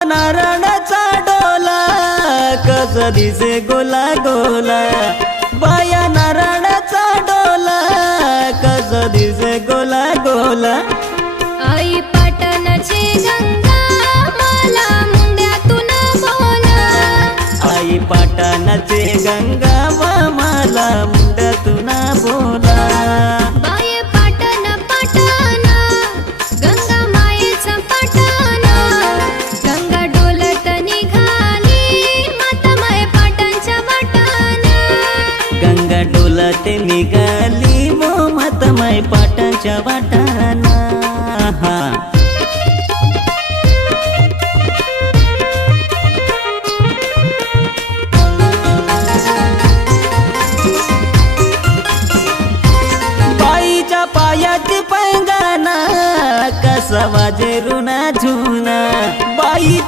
नारळाचा डोला कसा दिसे गोला गोला, बाया नारळाचा डोला कसा दिसे गोला गोला। आई पाटणाची गंगा मला मुंड्यातून बोला, आई पाटणाची गंगा मला मुंड्यातून बोला। बाये पाटण पाटण गंगा मायेचं पाटण, गंगा डोलत निघाली माता माय पाटणच्या वाटान, गंगा डोलत निघाली माता माय पाटणच्या वाटान। बाईच्या पायाची पैंजण कसा वाजे रुना झुना, बाईच्या